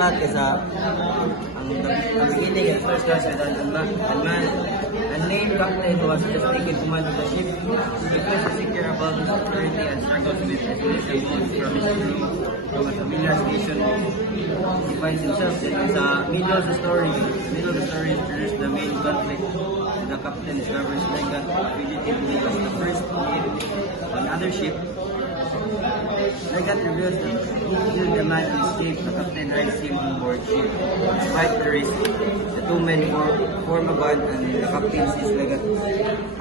plot is ang beginning and first starts with a man, unnamed captain who was just taken command of the ship. He feels insecure about his security and struggles with isolation moves from his crew from a familiar station. He finds himself in the middle of the story. There's the main conflict. The captain discovers Legat, a fugitive who was the first on other ship. Legat reveals that he killed the man and escaped. The captain hides him on board ship. Despite the risk, the two men form a bond, and the captain sees Legat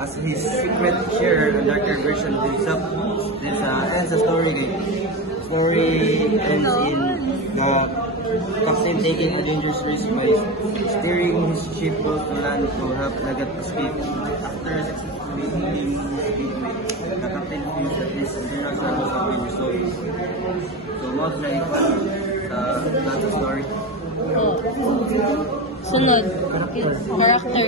as his secret sharer and darker version of himself. This ends the story. The story ends in the captain taking a dangerous risk by steering his ship close to land to help Legat escape. After successfully him gateway, the captain feels that his internal struggles have been resolved. So most like that's the story. Sunod. Character.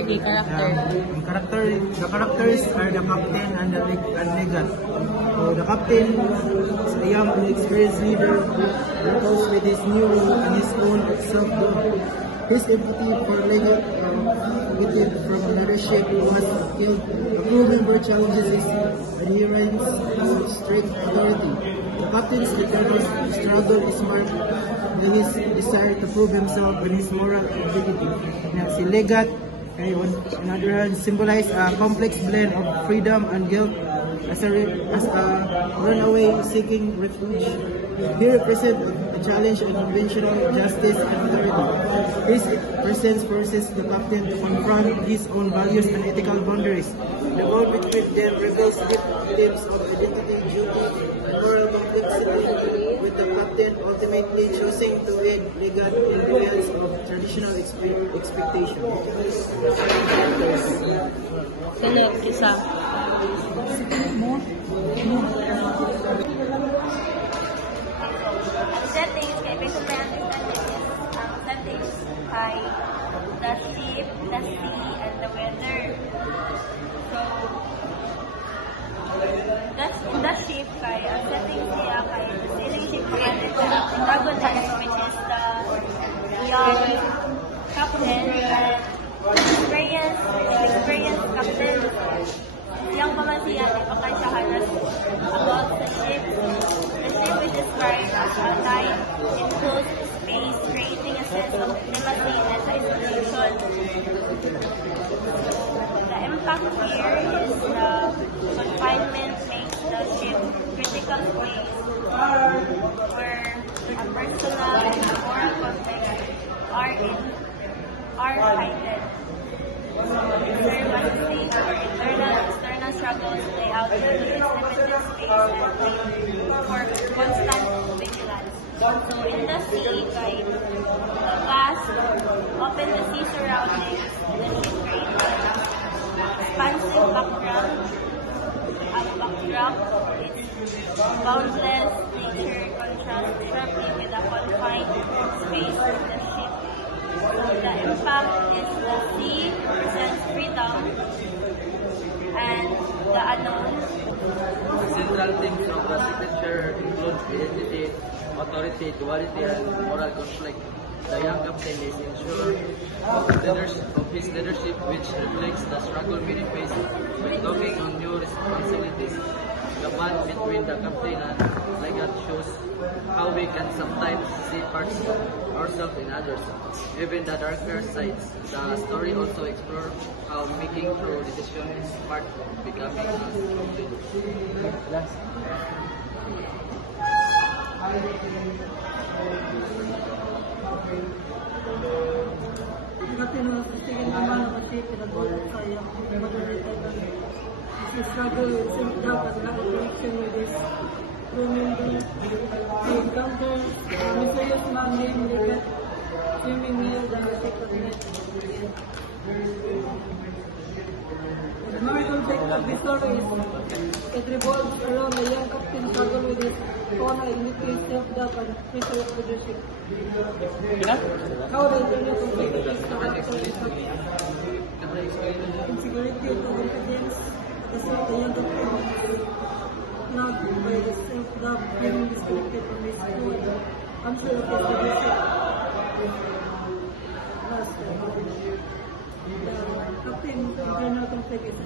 The characters are the captain and Legat. So the captain is a young and experienced leader who goes with his new role and his own self-love. His empathy for Legat, from another ship who was killed, the crew member challenges his adherence to strict authority. The captain's internal struggle is marked by his desire to prove himself and his moral integrity. Si Legat, on another hand, symbolize a complex blend of freedom and guilt as a runaway seeking refuge. He represents a challenge of conventional justice and authority. His presence forces the captain to confront his own values and ethical boundaries. The bond between them reveals deep themes of identity, duty, and moral complexity, with the captain ultimately choosing to aid Legat in defiance of traditional expectations. Sunod, isa. Ang setting, kaya may kumayang ang setting ay the ship, the sea, and the weather. So, the ship ay ang setting niya kay the sailing ship commanded by the protagonist, which is the young captain and experienced captain. Yang pa man siya, ipakansyahan about the ship. The ship is described as a night in closed space, creating a sense of intimacy and isolation. The impact here is the confinement makes the ship critical space where a personal and moral conflicts are heightened. There must be internal struggles play out in this limited space and for constant vigilance. So in the sea, guys, the vast, open the sea surroundings, the ship creates an expansive background. Ang backdrop is boundless nature contrasts sharply with the confined space of the ship. So the impact is the sea presents freedom and the unknown. Central themes of the literature include identity, authority, duality, and moral conflict. The young captain is unsure of his leadership, which reflects the struggle many face when taking on new responsibilities. The bond between the captain and Legat shows how we can sometimes see parts of ourselves in others, even the darker sides. The story also explores how making true decisions is part of becoming a captain. Captain was the second command of a ship in a boat sa iyang the struggle with self-doubt and lack of connection with his crew member. He encounters a mysterious man named Legat, swimming near the thick of the net. The moral context of this story is it revolves around the young captain's struggle with his own identity, self-doubt, and pressure of leadership. How the internal conflict of his character is insecurity and confidence. The young captain not by the self-doubt, feeling disconnected from his crew, unsure of his leadership. internal conflict is